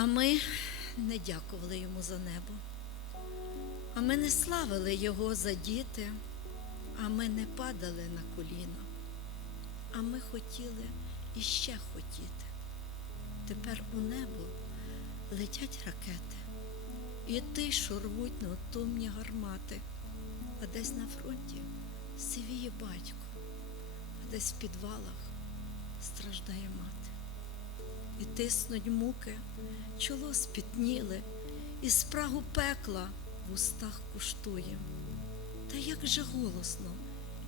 А ми не дякували йому за небо. А ми не славили його за діти, а ми не падали на коліна. А ми хотіли іще хотіти. Тепер у небо летять ракети, і тишу рвуть неотомні гармати, а десь на фронті сивіє батько, а десь в підвалах страждає мати. І тиснуть муки, чоло спітніли, і спрагу пекла в устах куштує. Та як же голосно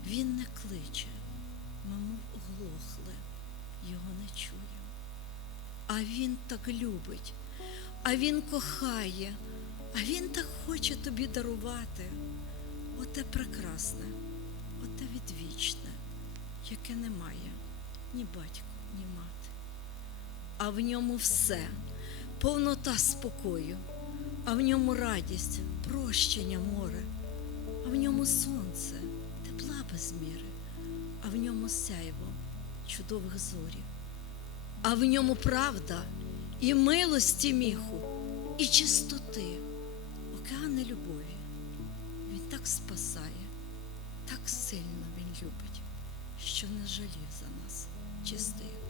він не кличе, ми мов оглохли, його не чуємо. А він так любить, а він кохає, а він так хоче тобі дарувати. Оте прекрасне, оте відвічне, яке немає ні батько, ні мати. А в ньому все, повнота спокою, а в ньому радість, прощення море, а в ньому сонце, тепла без міри, а в ньому сяйво чудових зорів, а в ньому правда і милості міху, і чистоти, океани любові. Він так спасає, так сильно він любить, що не жалів за нас крові.